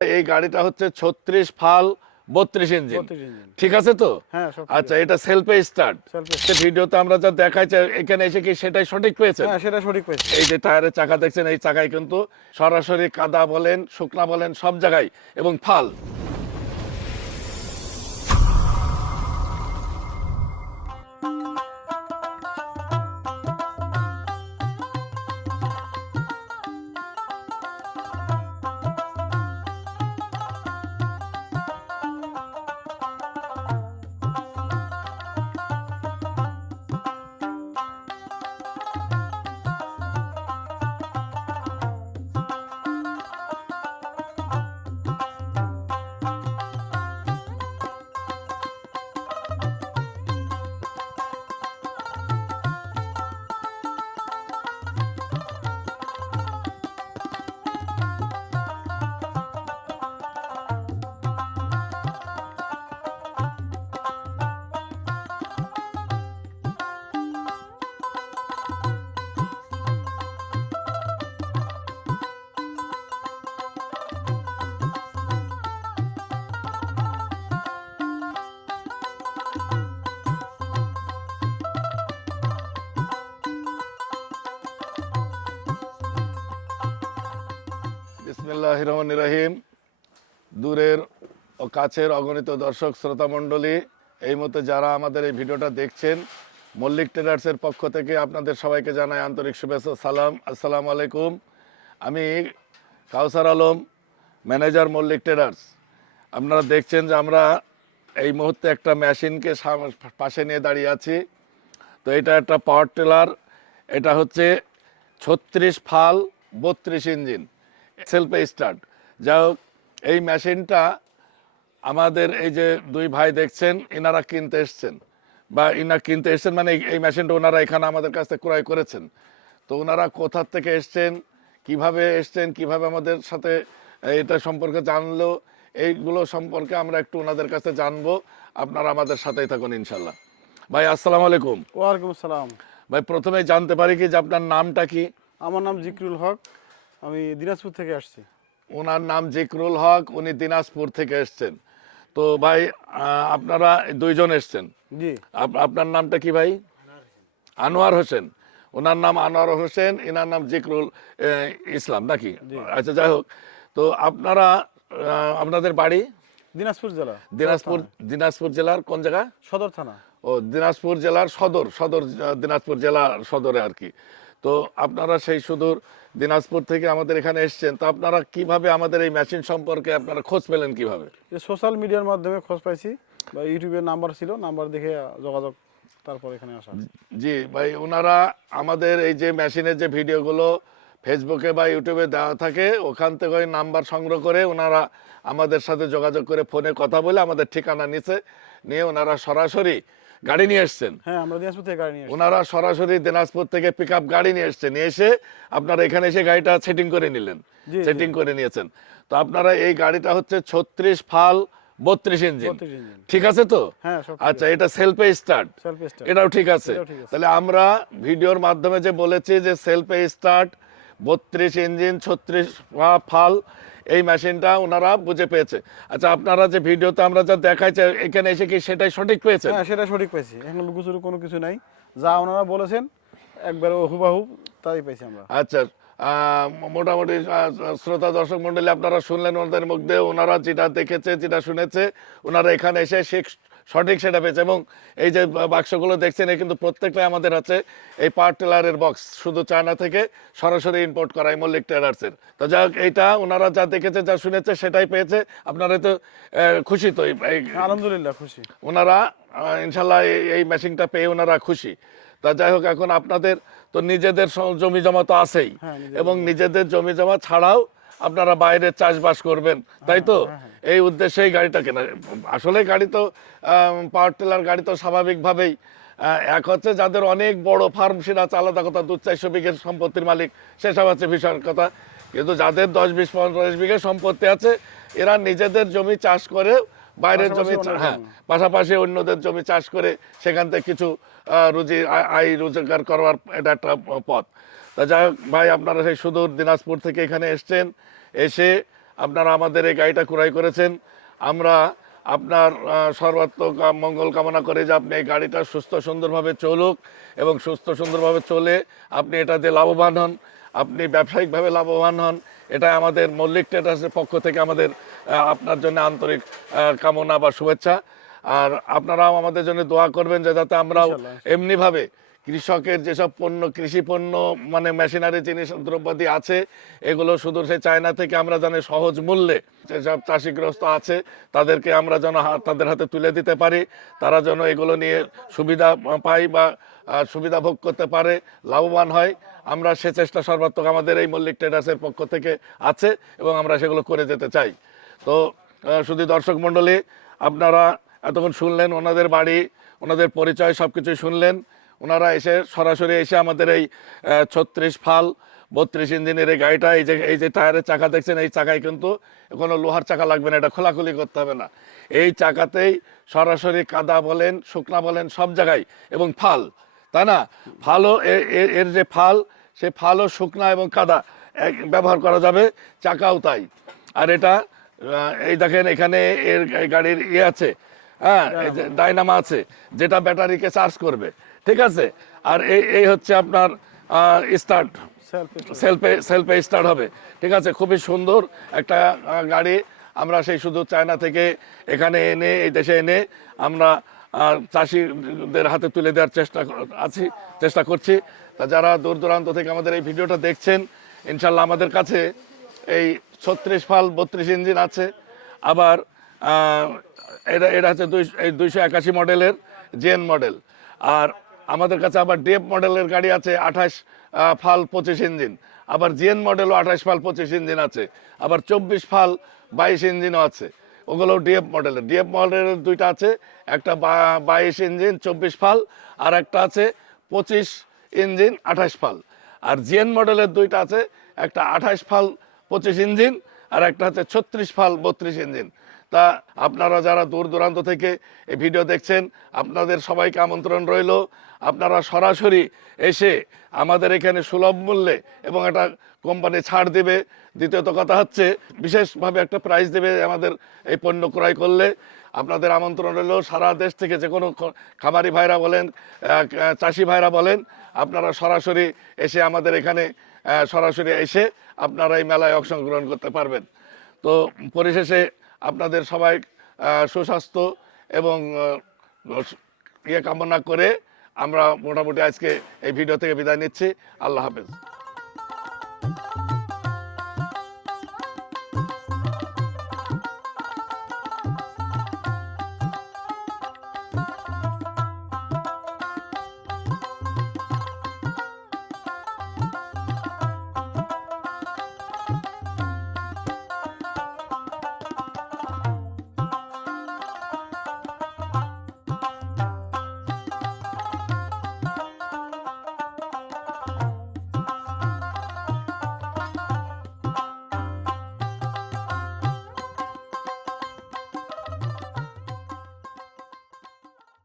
এই গাড়িটা হচ্ছে 36 ফাল 32 ইঞ্জিন, 32 ইঞ্জিন। ঠিক আছে তো? হ্যাঁ, সব ঠিক আচ্ছা, আছে। এটা সেলফে স্টার্ট। Self-start। ভিডিওতে আমরা যা দেখাইছে এখানে এসে কি সেটাই সঠিক পেয়েছেন? হ্যাঁ, সেটা সঠিক পেয়েছি। এই যে টায়ারের চাকা দেখছেন, এই চাকায় কিন্তু সরাসরি কাদা বলেন, শুকনা বলেন, সব জায়গায় এবং ফাল। বিসমিল্লাহির রহমানির রহিম। দূরের ও কাছের অগণিত দর্শক শ্রোতা মণ্ডলী, এই মতো যারা আমাদের এই ভিডিওটা দেখছেন, মল্লিক ট্রেডার্সের পক্ষ থেকে আপনাদের সবাইকে জানাই আন্তরিক শুভেচ্ছা, সালাম, আসসালামু আলাইকুম। আমি কাউসার আলম, ম্যানেজার, মল্লিক ট্রেডার্স। আপনারা দেখছেন যে আমরা এই মুহূর্তে একটা মেশিনকে পাশে নিয়ে দাঁড়িয়ে আছি। তো এটা একটা পাওয়ার টিলার, এটা হচ্ছে 36 ফাল 32 ইঞ্জিন, সেলফে স্টার্ট। যাই হোক, এই মেশিনটা আমাদের এই যে দুই ভাই দেখছেন, ইনারা কিনতে এসছেন, বা কিনতে এসছেন মানে এই মেশিনটা ওনারা এখানে আমাদের কাছ থেকে ক্রয় করেছেন। তো ওনারা কোথা থেকে এসছেন, কিভাবে এসছেন, কিভাবে আমাদের সাথে এটা সম্পর্কে জানলো, এইগুলো সম্পর্কে আমরা একটু ওনাদের কাছে জানবো। আপনারা আমাদের সাথেই থাকুন ইনশাল্লাহ। ভাই আসসালামু আলাইকুম। ওয়ালাইকুম আসসালাম। ভাই প্রথমে জানতে পারি কি যে আপনার নামটা কি? আমার নাম জিকরুল হক, আমি দিনাজপুর থেকে আসছি। ওনার নাম জিকরুল হক, উনি দিনাজপুর থেকে এসছেন। তো ভাই আপনারা দুইজন এসছেন। জি। আপনার নামটা কি ভাই? আনোয়ার হোসেন। ওনার নাম আনোয়ার হোসেন, এনার নাম জিকরুল ইসলাম নাকি? আচ্ছা, যাই হোক। তো আপনারা আপনাদের বাড়ি? দিনাজপুর জেলা, দিনাজপুর জেলার কোন জায়গা? সদর থানা। ও, দিনাজপুর জেলার সদর দিনাজপুর জেলা সদরে আর কি। তো আপনারা সেই সুদূর দিনাজপুর থেকে আমাদের এখানে এসছেন। তো আপনারা কিভাবে আমাদের এই মেশিন সম্পর্কে আপনারা খোঁজ পেলেন কিভাবে? সোশ্যাল মিডিয়ার মাধ্যমে খোঁজ পাইছি, বা ইউটিউবের নাম্বার ছিল, নাম্বার দেখে যোগাযোগ, তারপর এখানে আসা। জি ভাই, ওনারা আমাদের এই যে মেশিনের যে ভিডিওগুলো ফেসবুকে বা ইউটিউবে দেওয়া থাকে, ওখান থেকে ওই নাম্বার সংগ্রহ করে ওনারা আমাদের সাথে যোগাযোগ করে ফোনে কথা বলে আমাদের ঠিকানা নিয়ে ওনারা সরাসরি গাড়ি নিয়ে এসছেন। হ্যাঁ, আমরা দিনাজপুর থেকে গাড়ি নিয়ে আসছি। ওনারা সরাসরি দিনাজপুর থেকে পিক আপ গাড়ি নিয়ে এসছেন, নিয়ে এসে আপনারা এখানে এসে গাড়িটা সেটিং করে নিলেন, জি, সেটিং করে নিয়েছেন। তো আপনারা এই গাড়িটা হচ্ছে 36 ফাল 32 ইঞ্জিন, 32 ইঞ্জিন। ঠিক আছে তো? হ্যাঁ, সব ঠিক আচ্ছা, এটা সেলফে স্টার্ট, Self-start। এটাও ঠিক আছে? এটাও ঠিক আছে। তাহলে আমরা ভিডিওর মাধ্যমে যে বলেছি যে সেলফে স্টার্ট 32 ইঞ্জিন 36 ফাল, এই মেশিনটা ওনারা বুঝে পেয়েছে। আচ্ছা, আপনারা যে ভিডিওতে আমরা যা দেখাইছে এখানে এসে কি সেটাই সঠিক পেয়েছেন? হ্যাঁ, সেটা সঠিক পাইছি। এখন লুকোচুরি কোনো কিছু নাই, যা ওনারা বলেছেন একবার হুবাহু তাই পাইছি আমরা। আচ্ছা, মোটামুটি শ্রোতা দর্শক মন্ডলী, আপনারা শুনলেন ওনাদের মধ্যে, ওনারা যেটা দেখেছে, যেটা শুনেছে, ওনারা এখানে এসে সঠিক সেটা পেয়েছে। এবং এই যে বাক্সগুলো দেখছেন, এই কিন্তু প্রত্যেকটাই আমাদের আছে এই পাওয়ার টিলারের বক্স, শুধু চায়না থেকে সরাসরি ইম্পোর্ট করা এই মল্লিক ট্রেডার্সের। তো যাই হোক, এইটা ওনারা যা দেখেছে, যা শুনেছে সেটাই পেয়েছে। আপনারা তো খুশি তো? আলহামদুলিল্লাহ খুশি। ওনারা ইনশাল্লাহ এই মেশিনটা পেয়ে ওনারা খুশি। তা যাই হোক, এখন আপনাদের তো নিজেদের জমি জমা তো আছেই, এবং নিজেদের জমি জমা ছাড়াও আপনারা বাইরে চাষবাস করবেন, তাই তো? এই উদ্দেশ্যেই গাড়িটা কেনা। আসলে গাড়ি তো পাওয়ার টিলার গাড়ি তো স্বাভাবিকভাবেই এক হচ্ছে যাদের অনেক বড় ফার্ম, সেটা হচ্ছে আলাদা কথা, 200-400 বিঘের সম্পত্তির মালিক, সেসব হচ্ছে ভীষণ কথা। কিন্তু যাদের 10-20-50 বিঘে সম্পত্তি আছে, এরা নিজেদের জমি চাষ করে, বাইরের জমি, হ্যাঁ, পাশাপাশি অন্যদের জমি চাষ করে সেখান থেকে কিছু আয় রোজগার করবার এটা একটা পথ। তা যাই হোক ভাই, আপনারা সেই সুদূর দিনাজপুর থেকে এখানে এসছেন, এসে আপনারা আমাদের এই গাড়িটা ক্রয় করেছেন। আমরা আপনার সর্বাত্মক মঙ্গল কামনা করে যে আপনি এই গাড়িটা সুস্থ সুন্দরভাবে চলুক এবং সুস্থ সুন্দরভাবে চলে আপনি এটাতে লাভবান হন, আপনি ব্যবসায়িকভাবে লাভবান হন। এটা আমাদের মল্লিক ট্রেডার্সের পক্ষ থেকে আমাদের আপনার জন্য আন্তরিক কামনা বা শুভেচ্ছা। আর আপনারাও আমাদের জন্য দোয়া করবেন যে যাতে আমরাও এমনিভাবে কৃষকের যেসব পণ্য, কৃষি পণ্য মানে মেশিনারি জিনিস দ্রব্যাদি আছে, এগুলো শুধু সে চায়না থেকে আমরা জানি সহজ মূল্যে যেসব চাষিগ্রস্ত আছে তাদেরকে আমরা যেন তাদের হাতে তুলে দিতে পারি, তারা যেন এগুলো নিয়ে সুবিধা পায় বা সুবিধা ভোগ করতে পারে, লাভবান হয়। আমরা সে চেষ্টা সর্বাত্মক আমাদের এই মল্লিক ট্রেডার্সের পক্ষ থেকে আছে এবং আমরা সেগুলো করে যেতে চাই। তো শুধু দর্শক মণ্ডলী, আপনারা এতক্ষণ শুনলেন ওনাদের বাড়ি, ওনাদের পরিচয়, সব কিছুই শুনলেন। ওনারা এসে সরাসরি এসে আমাদের এই 36 ফাল 32 ইঞ্জিনের এই গাড়িটা, এই যে টায়ারের চাকা দেখছেন, এই চাকায় কিন্তু কোনো লোহার চাকা লাগবে না, এটা খোলাখুলি করতে হবে না। এই চাকাতেই সরাসরি কাদা বলেন, শুকনা বলেন, সব জায়গায়, এবং ফাল, তাই না, ফালও এর যে ফাল, সে ফালও শুকনা এবং কাদা ব্যবহার করা যাবে, চাকাও তাই। আর এটা এই দেখেন এখানে এর গাড়ির আছে, হ্যাঁ, ডাইনামা আছে, যেটা ব্যাটারিকে চার্জ করবে, ঠিক আছে। আর এই হচ্ছে আপনার স্টার্ট, সেলফে স্টার্ট হবে, ঠিক আছে। খুবই সুন্দর একটা গাড়ি। আমরা সেই শুধু চায়না থেকে এখানে এনে, এই দেশে এনে আমরা চাষিদের হাতে তুলে দেওয়ার চেষ্টা করছি। তা যারা দূর দূরান্ত থেকে আমাদের এই ভিডিওটা দেখছেন, ইনশাল্লাহ আমাদের কাছে এই 36 ফাল 32 ইঞ্জিন আছে। আবার এটা হচ্ছে 281 মডেলের জেন মডেল। আর আমাদের কাছে আবার ডিএফ মডেলের গাড়ি আছে 28 ফাল 25 ইঞ্জিন। আবার জিএন মডেলও 28 ফাল 25 ইঞ্জিন আছে। আবার 24 ফাল 22 ইঞ্জিনও আছে, ওগুলো ডিএফ মডেলের দুইটা আছে, একটা 22 ইঞ্জিন 24 ফাল, আর একটা আছে 25 ইঞ্জিন 28 ফাল। আর জিএন মডেলের দুইটা আছে, একটা 28 ফাল 25 ইঞ্জিন আর একটা হচ্ছে 36 ফাল 32 ইঞ্জিন। তা আপনারা যারা দূর দূরান্ত থেকে এই ভিডিও দেখছেন, আপনাদের সবাইকে আমন্ত্রণ রইল, আপনারা সরাসরি এসে আমাদের এখানে সুলভ মূল্যে, এবং একটা কোম্পানি ছাড় দেবে। দ্বিতীয়ত কথা হচ্ছে বিশেষভাবে একটা প্রাইস দেবে আমাদের এই পণ্য ক্রয় করলে। আপনাদের আমন্ত্রণ রইল, সারা দেশ থেকে যে কোনো খামারি ভাইরা বলেন, চাষি ভাইরা বলেন, আপনারা সরাসরি এসে আমাদের এখানে সরাসরি এসে আপনারা এই মেলায় অংশগ্রহণ করতে পারবেন। তো পরিশেষে আপনাদের সবাই সুস্বাস্থ্য এবং কামনা করে আমরা মোটামুটি আজকে এই ভিডিও থেকে বিদায় নিচ্ছি। আল্লাহ হাফেজ।